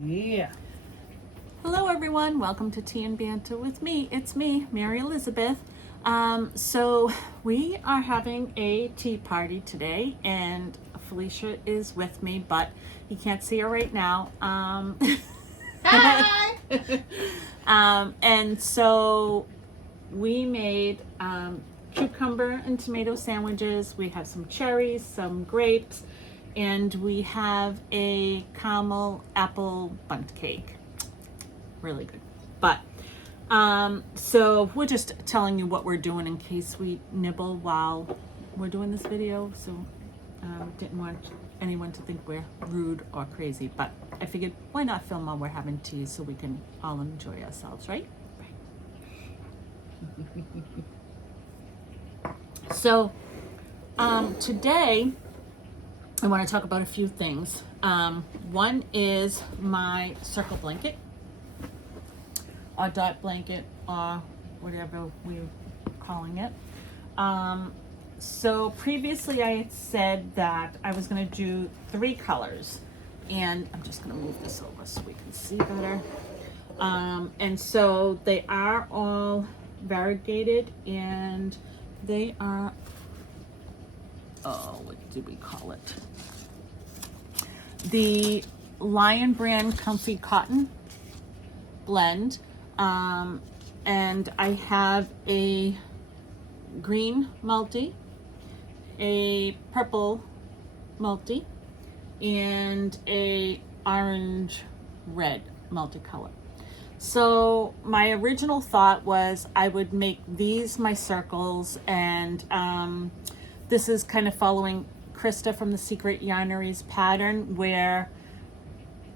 Yeah. Hello everyone, welcome to Tea and Banter with me. It's me, Mary Elizabeth. So we are having a tea party today and Felicia is with me, but you can't see her right now. Hi. And so we made cucumber and tomato sandwiches. We have some cherries, some grapes, and we have a caramel apple bundt cake. Really good. But so we're just telling you what we're doing in case we nibble while we're doing this video. So didn't want anyone to think we're rude or crazy, but I figured why not film while we're having tea so we can all enjoy ourselves, right? So today I want to talk about a few things. One is my circle blanket or dot blanket or whatever we're calling it. So previously I had said that I was going to do 3 colors, and I'm just going to move this over so we can see better. And so they are all variegated, and they are, oh, what do we call it? The Lion Brand Comfy Cotton blend. And I have a green multi, a purple multi, and a orange red multicolor. So my original thought was I would make these my circles, and this is kind of following Krista from the Secret Yarneries pattern, where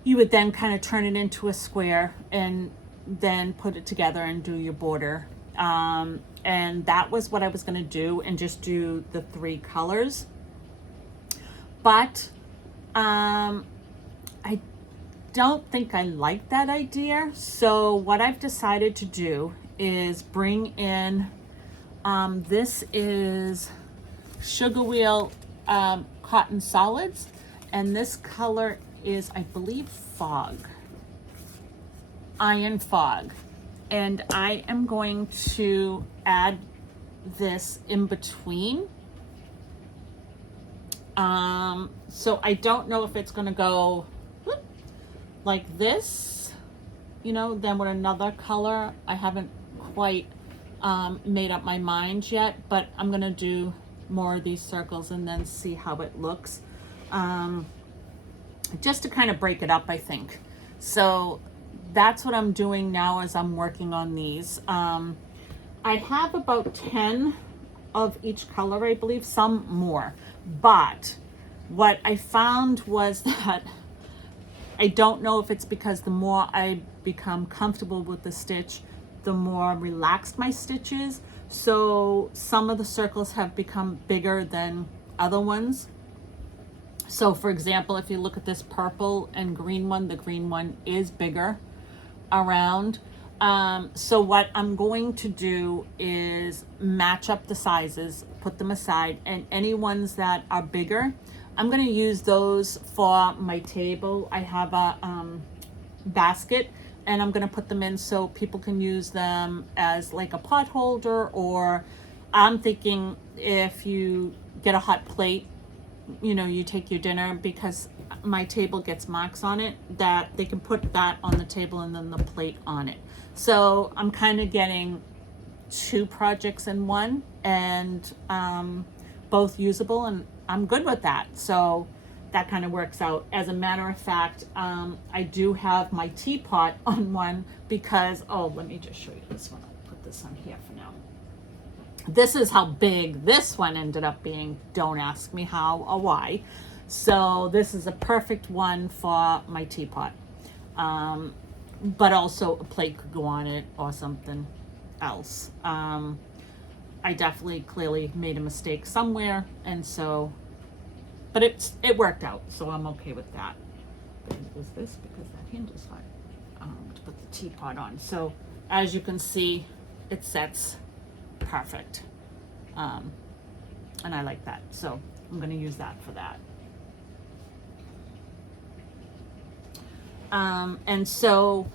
you would then kind of turn it into a square and then put it together and do your border. And that was what I was going to do, and just do the 3 colors. But I don't think I like that idea. So what I've decided to do is bring in, this is Sugar Wheel Cotton Solids, and this color is, I believe, Iron Fog. And I am going to add this in between. So I don't know if it's going to go like this, then with another color. I haven't quite made up my mind yet, but I'm going to do more of these circles and then see how it looks. Just to kind of break it up, I think. So that's what I'm doing now as I'm working on these. I have about 10 of each color, I believe, some more. But what I found was that I don't know if it's because the more I become comfortable with the stitch, the more relaxed my stitch is. So some of the circles have become bigger than other ones. So for example, if you look at this purple and green one, the green one is bigger around. So what I'm going to do is match up the sizes, put them aside, and any ones that are bigger, I'm going to use those for my table. I have a basket, and I'm going to put them in so people can use them as like a pot holder, or I'm thinking if you get a hot plate, you take your dinner, because my table gets marks on it, that they can put that on the table and then the plate on it. So I'm kind of getting 2 projects in one, and both usable, and I'm good with that. So that kind of works out. As a matter of fact, I do have my teapot on one, because, let me just show you this one. I'll put this on here for now. This is how big this one ended up being. Don't ask me how or why. So this is a perfect one for my teapot. But also a plate could go on it, or something else. I definitely clearly made a mistake somewhere, and so, but it worked out, so I'm okay with that. And it was this, because that handle's hot, to put the teapot on. So as you can see, it sets perfect, and I like that, so I'm going to use that for that. And so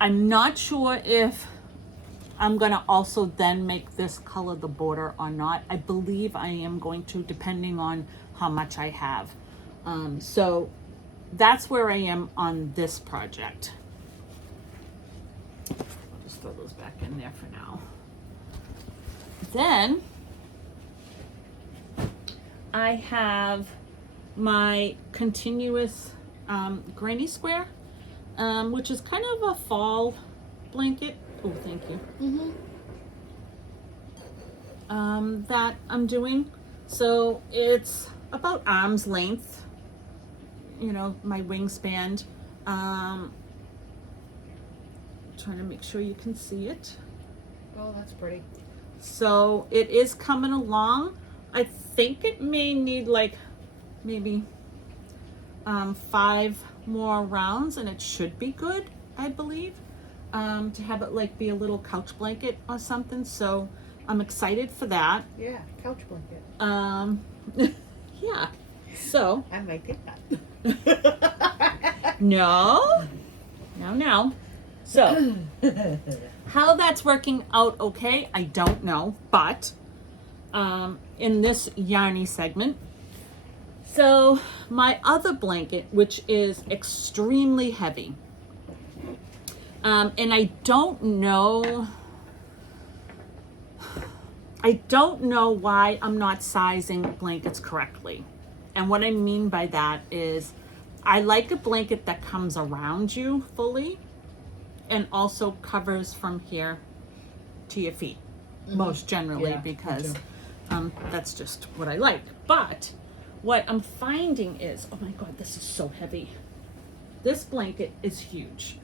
I'm not sure if I'm gonna also then make this color the border or not. I believe I am going to, depending on how much I have. So that's where I am on this project. I'll just throw those back in there for now. Then I have my continuous granny square, which is kind of a fall blanket. Oh, thank you. That I'm doing. So it's about arm's length, you know, my wingspan. Trying to make sure you can see it. Oh, that's pretty. So it is coming along. I think it may need like maybe 5 more rounds, and it should be good, I believe, to have it like be a little couch blanket or something. So I'm excited for that. Yeah, couch blanket. Yeah. So I might get that. no. So how that's working out okay, I don't know, but in this yarny segment. So my other blanket, which is extremely heavy, and I don't know why I'm not sizing blankets correctly. And what I mean by that is I like a blanket that comes around you fully and also covers from here to your feet, most generally, Yeah, because that's just what I like. But what I'm finding is, oh my God, this is so heavy. This blanket is huge.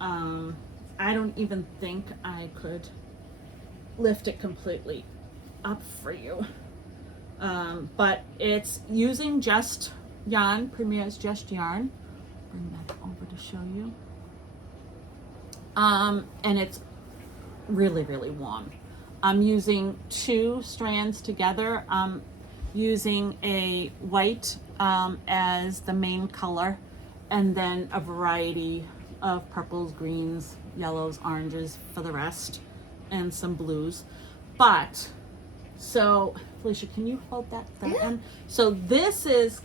I don't even think I could lift it completely up for you. But it's using just yarn, Premier's just yarn. Bring that over to show you. And it's really, really warm. I'm using 2 strands together. I'm using a white as the main color, and then a variety of purples, greens, yellows, oranges for the rest, and some blues. But, so, Felicia, can you hold that end? So this is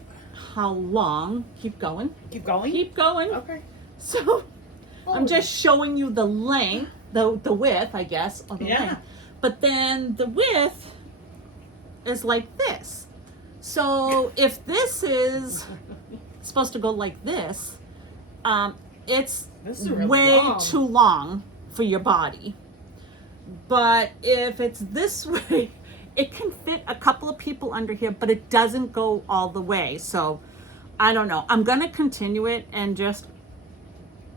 how long, keep going. Keep going? Keep going. Okay. So, I'm just showing you the length, the width, I guess, or the length. But then the width is like this. So if this is supposed to go like this, it's way too long for your body. But if it's this way, it can fit a couple of people under here, but it doesn't go all the way. So I don't know. I'm going to continue it and just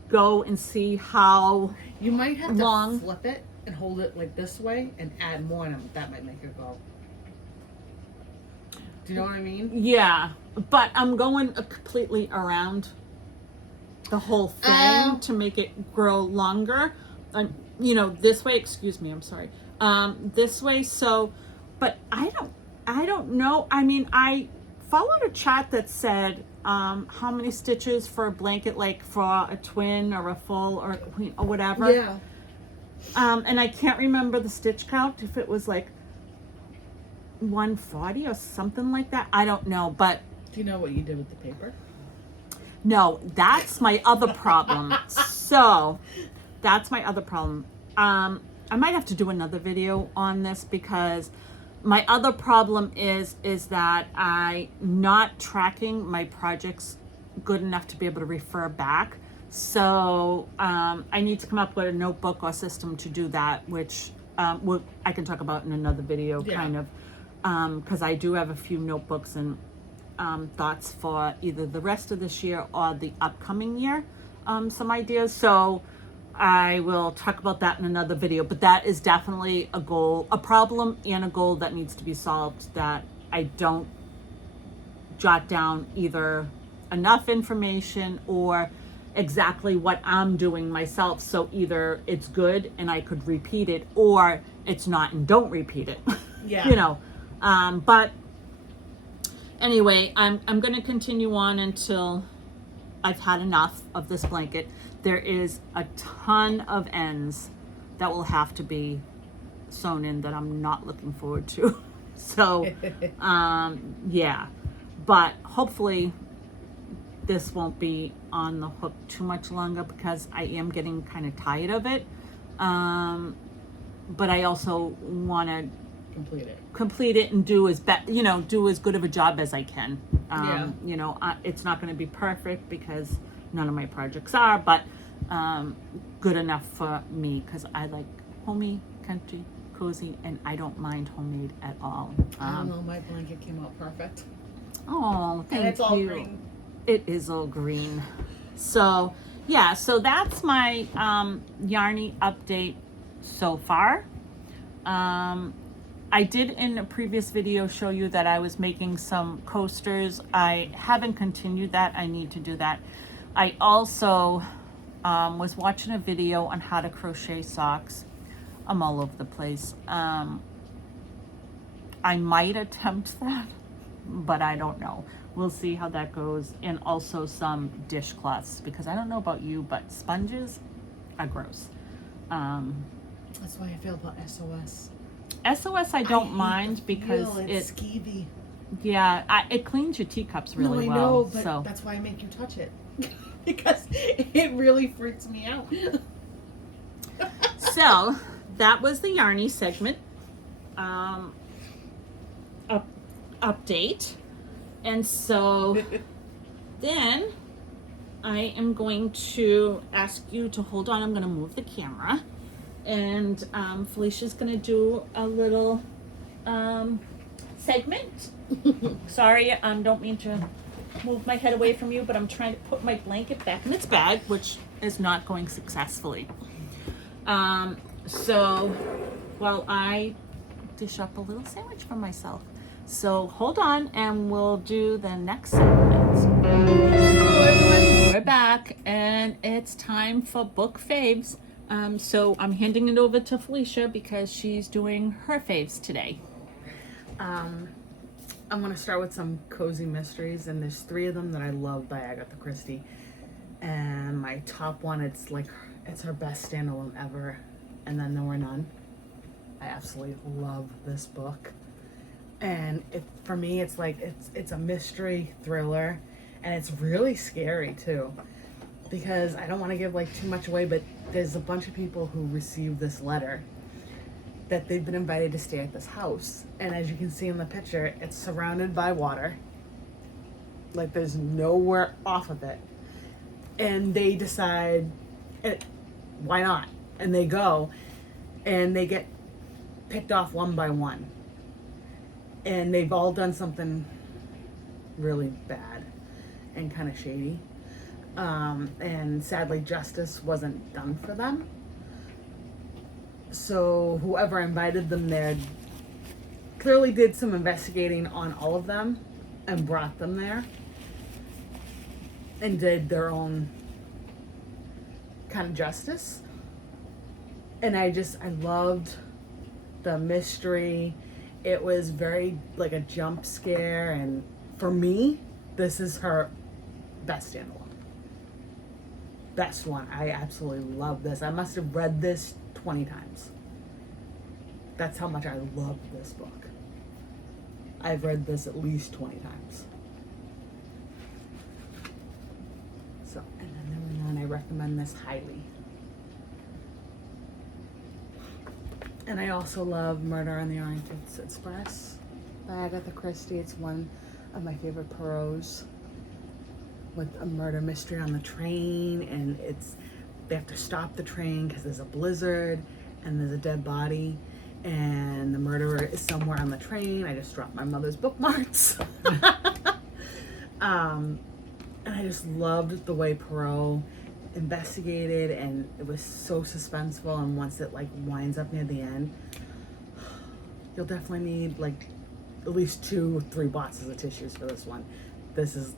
go and see how you might have long. To flip it and hold it like this way and add more, and that might make it go. Do you know what I mean? Yeah, but I'm going completely around the whole thing to make it grow longer. You know, this way, excuse me, I'm sorry. This way, so, but I don't know. I mean, I followed a chart that said how many stitches for a blanket, like for a twin or a full or a queen or whatever. Yeah. And I can't remember the stitch count, if it was like 140 or something like that. I don't know, but. Do you know what you did with the paper? No, that's my other problem. So that's my other problem. I might have to do another video on this, because my other problem is that I'm not tracking my projects good enough to be able to refer back. So I need to come up with a notebook or system to do that, which I can talk about in another video, kind of, because I do have a few notebooks and thoughts for either the rest of this year or the upcoming year, some ideas. So I will talk about that in another video, but that is definitely a goal, a problem and a goal that needs to be solved, that I don't jot down either enough information or exactly what I'm doing myself. So either it's good and I could repeat it, or it's not and don't repeat it. Yeah. You know, but anyway, I'm going to continue on until I've had enough of this blanket. There is a ton of ends that will have to be sewn in that I'm not looking forward to. So, yeah, but hopefully this won't be on the hook too much longer because I am getting kind of tired of it. But I also want to complete it and do as do as good of a job as I can. It's not going to be perfect because none of my projects are, but good enough for me because I like homey, country, cozy, and I don't mind homemade at all. I don't know, my blanket came out perfect. Oh, thank you. And it's all green. It is all green. So yeah, so that's my Yarny update so far. I did in a previous video show you that I was making some coasters. I haven't continued that. I need to do that. I also was watching a video on how to crochet socks. I'm all over the place. I might attempt that, but I don't know. We'll see how that goes. And also some dishcloths, because I don't know about you, but sponges are gross. That's why I feel about SOS. SOS I don't mind because it's skeevy. Yeah, it cleans your teacups really well. No, I know, but so that's why I make you touch it. Because it really freaks me out. So that was the Yarny segment update. And so then I am going to ask you to hold on. I'm going to move the camera. And Felicia's going to do a little segment. Sorry, don't mean to move my head away from you, but I'm trying to put my blanket back in its bag, which is not going successfully. So while I dish up a little sandwich for myself. So hold on and we'll do the next segment. Hello everyone, we're back and it's time for book faves. So I'm handing it over to Felicia because she's doing her faves today. I'm going to start with some cozy mysteries, and there's 3 of them that I love by Agatha Christie. And my top one, it's her best standalone ever, and then There Were None. I absolutely love this book. And for me, it's a mystery thriller, and it's really scary too, because I don't want to give too much away, but there's a bunch of people who received this letter that they've been invited to stay at this house. And as you can see in the picture, it's surrounded by water. There's nowhere off of it. And they decide, why not? And they go, and they get picked off one by one. And they've all done something really bad and kind of shady. And sadly, justice wasn't done for them. So whoever invited them there clearly did some investigating on all of them and brought them there and did their own kind of justice. And I loved the mystery. It was very a jump scare, and for me, this is her best standalone. Best one. I absolutely love this. I must have read this 20 times. That's how much I love this book. I've read this at least 20 times. So, and then I recommend this highly. And I also love Murder on the Orient Express by Agatha Christie. It's one of my favorite Poirot's, with a murder mystery on the train, and they have to stop the train because there's a blizzard and there's a dead body, and the murderer is somewhere on the train. I just dropped my mother's bookmarks. And I just loved the way Poirot investigated, and it was so suspenseful. And once it winds up near the end, you'll definitely need at least 2-3 boxes of tissues for this one. This is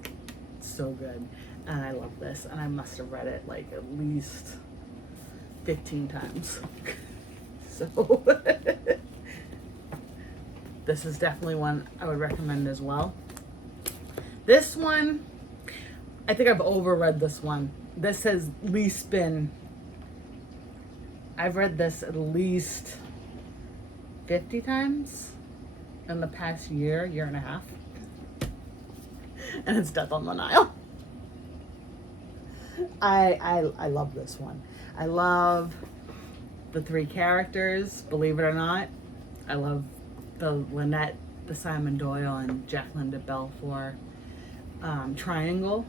so good, and I love this, and I must have read it at least 15 times. So this is definitely one I would recommend as well. This one, I think I've overread this one. This has at least been, I've read this at least 50 times in the past year and a half. And it's Death on the Nile. I love this one. I love the three characters, believe it or not. I love the Lynette, the Simon Doyle, and Jacqueline de Belfort triangle.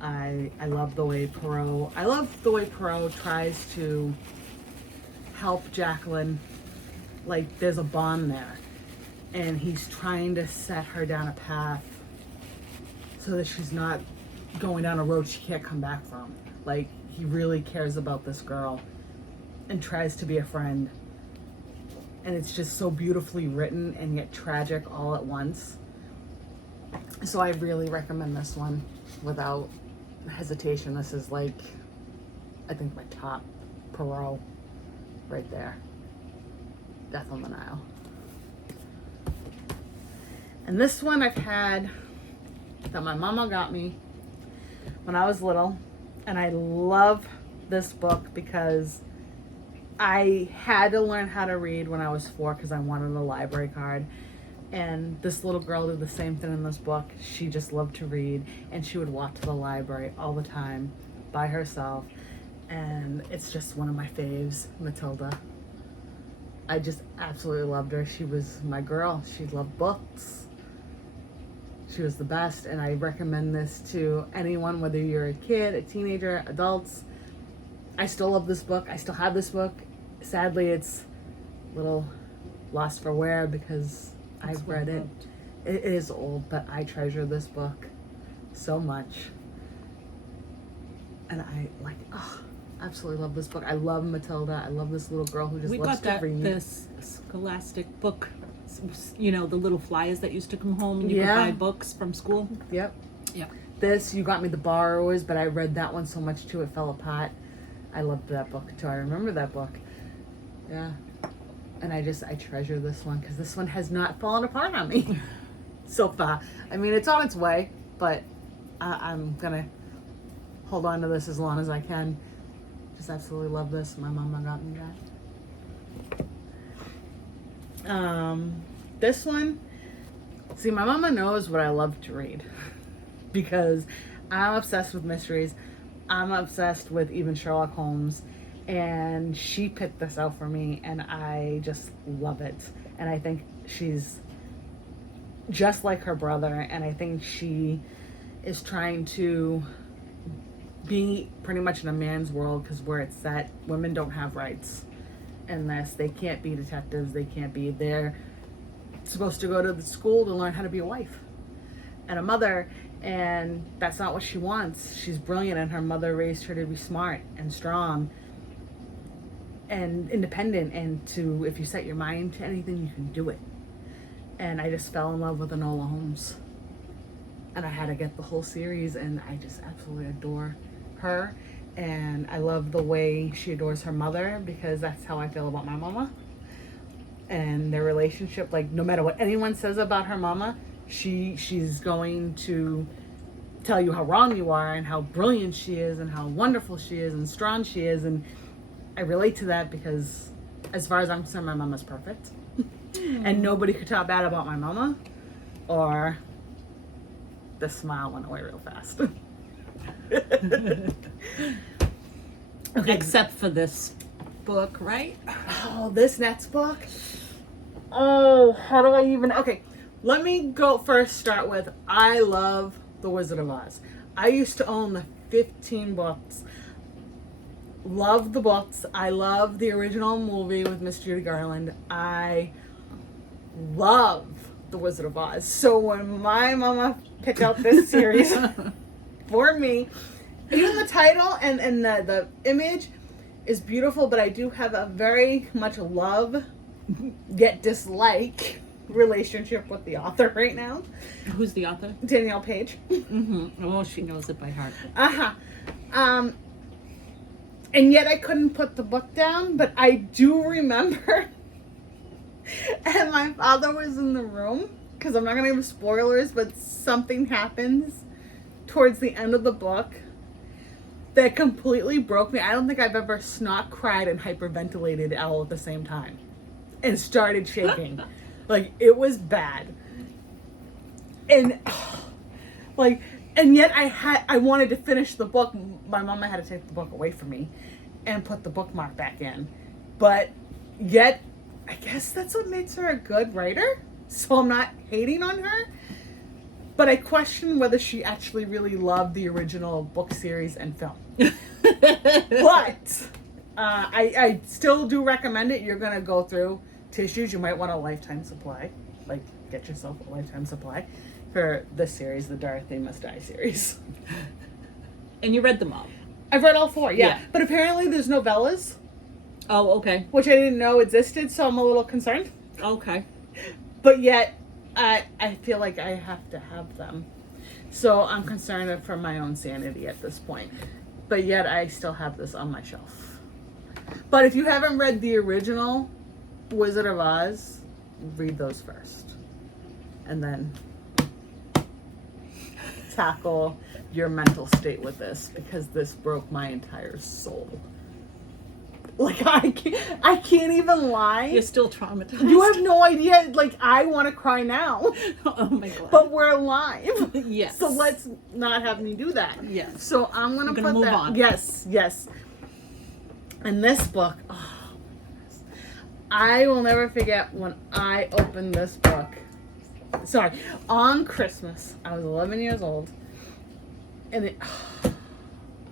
I love the way Perot tries to help Jacqueline. Like, there's a bond there, and he's trying to set her down a path so that she's not going down a road she can't come back from. Like, he really cares about this girl and tries to be a friend. And it's just so beautifully written and yet tragic all at once. So I really recommend this one without hesitation. This is like, I think, my top Perot right there. Death on the Nile. And this one I've had, that my mama got me when I was little. And I love this book because I had to learn how to read when I was 4 because I wanted a library card. And this little girl did the same thing in this book. She just loved to read, and she would walk to the library all the time by herself. And it's just one of my faves, Matilda. I just absolutely loved her. She was my girl. She loved books. She was the best, and I recommend this to anyone, whether you're a kid, a teenager, adults. I still love this book. I still have this book. Sadly, it's a little lost for wear because I've read it. It is old, but I treasure this book so much. And I absolutely love this book. I love Matilda. I love this little girl who just loves to read. This Scholastic book, you know, the little flyers that used to come home and you could buy books from school. Yep. Yep. This, you got me The Borrowers, but I read that one so much too it fell apart. I loved that book too. I remember that book. Yeah. And I treasure this one because this one has not fallen apart on me so far. I mean, it's on its way, but I'm gonna hold on to this as long as I can. Just absolutely love this. My mama got me that. This one, see, my mama knows what I love to read because I'm obsessed with mysteries. I'm obsessed with even Sherlock Holmes, and she picked this out for me, and I just love it. And I think she's just like her brother, and I think she is trying to be pretty much in a man's world, because where it's set, women don't have rights in this. They can't be detectives. They can't be there. Supposed to go to the school to learn how to be a wife and a mother, and that's not what she wants. She's brilliant, and her mother raised her to be smart and strong and independent, and to, if you set your mind to anything, you can do it. And I just fell in love with Enola Holmes, and I had to get the whole series, and I just absolutely adore her. And I love the way she adores her mother, because that's how I feel about my mama. And their relationship, like, no matter what anyone says about her mama, she's going to tell you how wrong you are and how brilliant she is and how wonderful she is and strong she is. And I relate to that because, as far as I'm concerned, my mama's perfect. And nobody could talk bad about my mama, or the smile went away real fast. Okay. Except for this book, right? Oh, this next book. Oh, how do I even... Okay, let me go first start with, I love The Wizard of Oz. I used to own the 15 books. Love the books. I love the original movie with Miss Judy Garland. I love The Wizard of Oz. So when my mama picked out this series for me, even the title and the image is beautiful, but I do have a very much love yet dislike relationship with the author right now. Who's the author? Danielle Page. Mm-hmm. Oh, she knows it by heart. And yet I couldn't put the book down, but I do remember, and my father was in the room, because I'm not going to give spoilers, but something happens towards the end of the book that completely broke me. I don't think I've ever snot cried and hyperventilated all at the same time and started shaking. Like, it was bad. And like, and yet I wanted to finish the book. My mama had to take the book away from me and put the bookmark back in. But yet, I guess that's what makes her a good writer. So I'm not hating on her. But I question whether she actually really loved the original book series and film. But I still do recommend it. You're going to go through tissues. You might want a lifetime supply. Like, get yourself a lifetime supply for this series, the Dorothy Must Die series. And you read them all? I've read all 4, yeah. But apparently there's novellas. Oh, okay. Which I didn't know existed, so I'm a little concerned. Okay. But yet, I feel like I have to have them. So I'm concerned for my own sanity at this point. But yet, I still have this on my shelf. But if you haven't read the original Wizard of Oz, read those first. And then tackle your mental state with this, because this broke my entire soul. Like, I can't even lie. You're still traumatized. You have no idea. Like, I want to cry now. Oh my God. But we're alive. Yes. So let's not have me do that. Yes. So I'm going to put move that. on. Yes, yes. And this book, oh, I will never forget when I opened this book. Sorry, on Christmas. I was 11 years old. And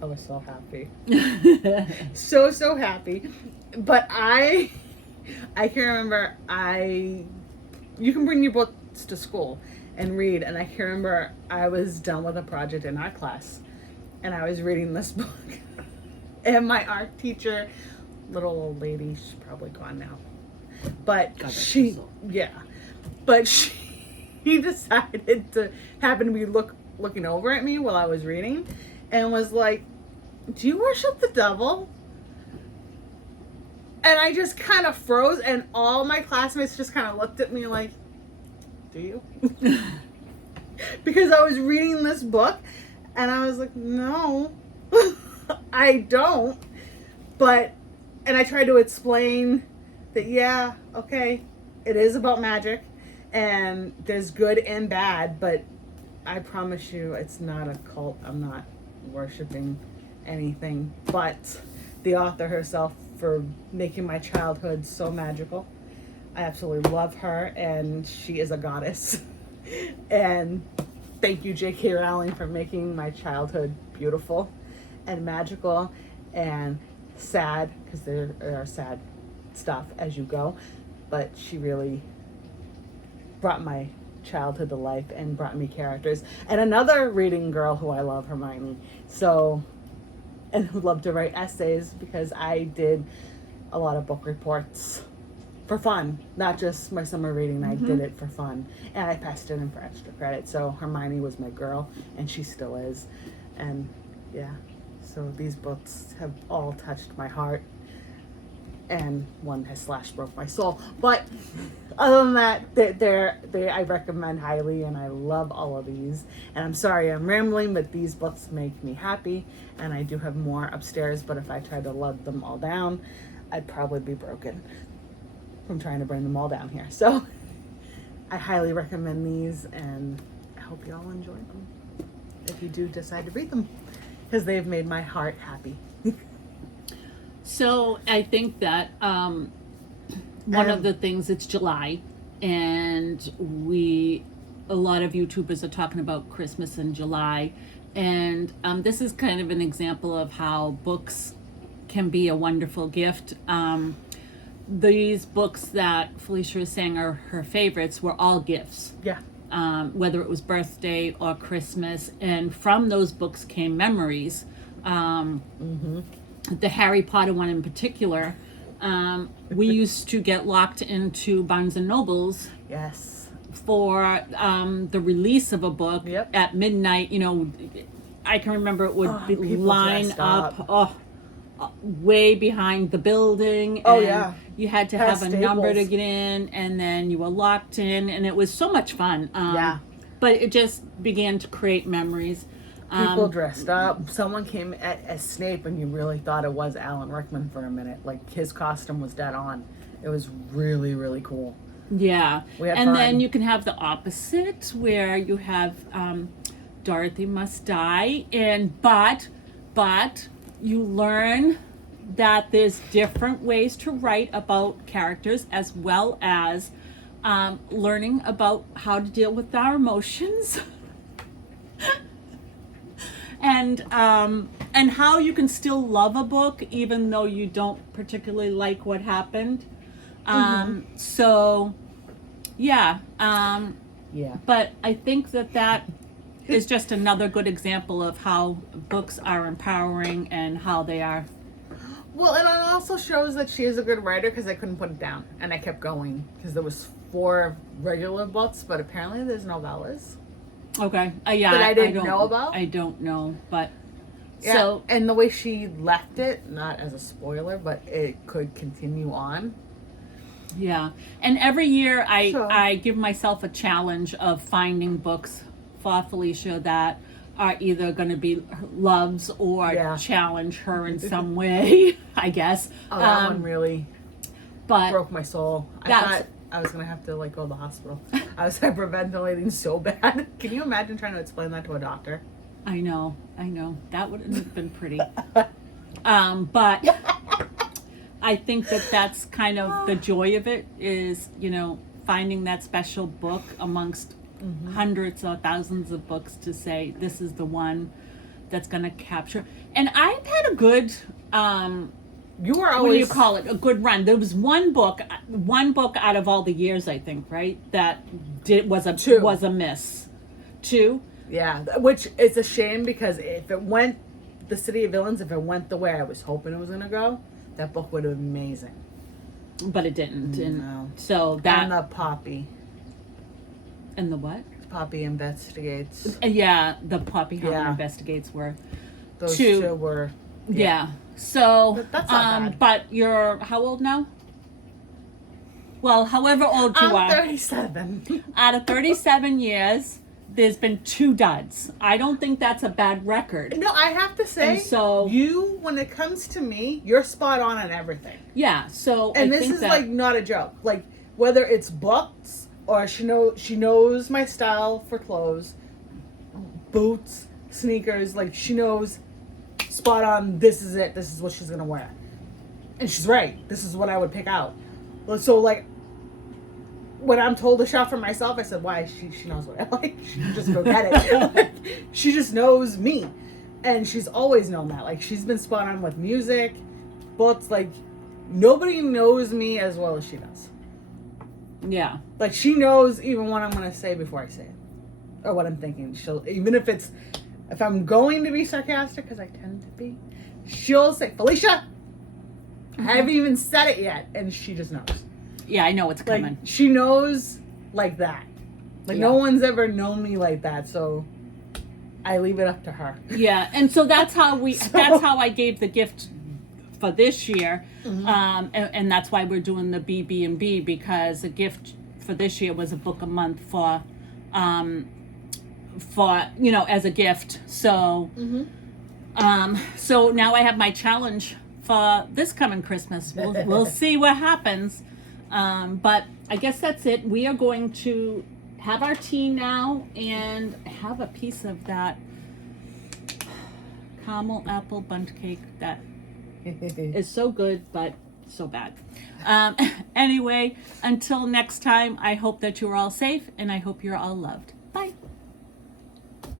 I was so happy. so happy. But I can remember you can bring your books to school and read, and I can remember I was done with a project in art class and I was reading this book. And my art teacher, little old lady, she's probably gone now. But she decided to happen to be looking over at me while I was reading and was like, "Do you worship the devil?" And I just kind of froze, and all my classmates just kind of looked at me like, "Do you?" Because I was reading this book, and I was like, "No, I don't." And I tried to explain that, yeah, okay, it is about magic, and there's good and bad, but I promise you it's not a cult. I'm not worshiping anything but the author herself for making my childhood so magical. I absolutely love her, and she is a goddess. And thank you, J.K. Rowling, for making my childhood beautiful and magical and sad, because there are sad stuff as you go, but she really brought my childhood to life and brought me characters. And another reading girl who I love, Hermione, and who loved to write essays, because I did a lot of book reports for fun, not just my summer reading. I did it for fun, and I passed it in for extra credit. So Hermione was my girl, and she still is. And yeah, so these books have all touched my heart, and one has broke my soul. But other than that, I recommend highly, and I love all of these. And I'm sorry I'm rambling, but these books make me happy, and I do have more upstairs, but if I tried to lug them all down, I'd probably be broken from trying to bring them all down here. So I highly recommend these, and I hope you all enjoy them if you do decide to read them, because they've made my heart happy. So I think that one of the things, it's July, and a lot of YouTubers are talking about Christmas in July, and this is kind of an example of how books can be a wonderful gift. These books that Felicia is saying are her favorites were all gifts. Yeah. Whether it was birthday or Christmas, and from those books came memories. The Harry Potter one in particular, we used to get locked into Barnes and Nobles. Yes. For the release of a book at midnight. You know, I can remember it would be line up way behind the building. And you had to have a number to get in, and then you were locked in, and it was so much fun. But it just began to create memories. People dressed up. Someone came as Snape, and you really thought it was Alan Rickman for a minute. Like, his costume was dead on. It was really, really cool. Yeah. We had and fun. then you can have the opposite, where you have Dorothy Must Die, but you learn that there's different ways to write about characters, as well as learning about how to deal with our emotions. And how you can still love a book even though you don't particularly like what happened. So yeah. Yeah. But I think that is just another good example of how books are empowering and how they are. Well, and it also shows that she is a good writer, because I couldn't put it down, and I kept going because there was 4 regular books, but apparently there's novellas. Okay. Yeah. That I didn't know about? I don't know, but Yeah. so And the way she left it, not as a spoiler, but it could continue on. yeah. And every year So- I give myself a challenge of finding books for Felicia that are either going to be loves or Yeah. challenge her in some way, I guess. Oh, that one really But broke my soul. I That's- thought I was going to have to, like, go to the hospital. I was hyperventilating so bad. Can you imagine trying to explain that to a doctor? I know. That wouldn't have been pretty. But I think that's kind of the joy of it, is, finding that special book amongst hundreds or thousands of books to say, this is the one that's going to capture. And I've had a good, You were what always... do you call it? A good run. There was one book out of all the years, I think, right? That was Two. a miss. 2? Yeah, which is a shame, because if it went, The City of Villains, if it went the way I was hoping it was going to go, that book would have been amazing. But it didn't. And No. so that. And the Poppy. And the what? Poppy Investigates. Yeah, the Poppy Hunter Yeah. Investigates were Those 2. 2 were... Yeah. So, But that's not bad. but you're how old now? Well, however old you I'm are, 37. out of 37 years, there's been 2 duds. I don't think that's a bad record. No, I have to say, And so- you, when it comes to me, you're spot on everything. Yeah. So And I this think is that, like not a joke. Like, whether it's books or she knows my style for clothes, boots, sneakers. Like, she knows spot on. This is it. This is what she's gonna wear, and she's right. This is what I would pick out. So like, when I'm told to shop for myself, I said, "Why? She knows what I like. She can just go get it." Like, she just knows me, and she's always known that. Like, she's been spot on with music, books. Like, nobody knows me as well as she does. yeah. Like, she knows even what I'm gonna say before I say it, or what I'm thinking. She'll, even if I'm going to be sarcastic, because I tend to be, she'll say, "Felicia, I haven't even said it yet," and she just knows. Yeah, I know it's Like, coming. she knows like that. Like, Yeah. no one's ever known me like that, so I leave it up to her. Yeah, and so that's how that's how I gave the gift for this year, and that's why we're doing the BB&B, because the gift for this year was a book a month for as a gift. So so now I have my challenge for this coming Christmas. We'll see what happens, but I guess that's it. We are going to have our tea now and have a piece of that caramel apple bundt cake that is so good but so bad. Anyway, until next time, I hope that you're all safe and I hope you're all loved.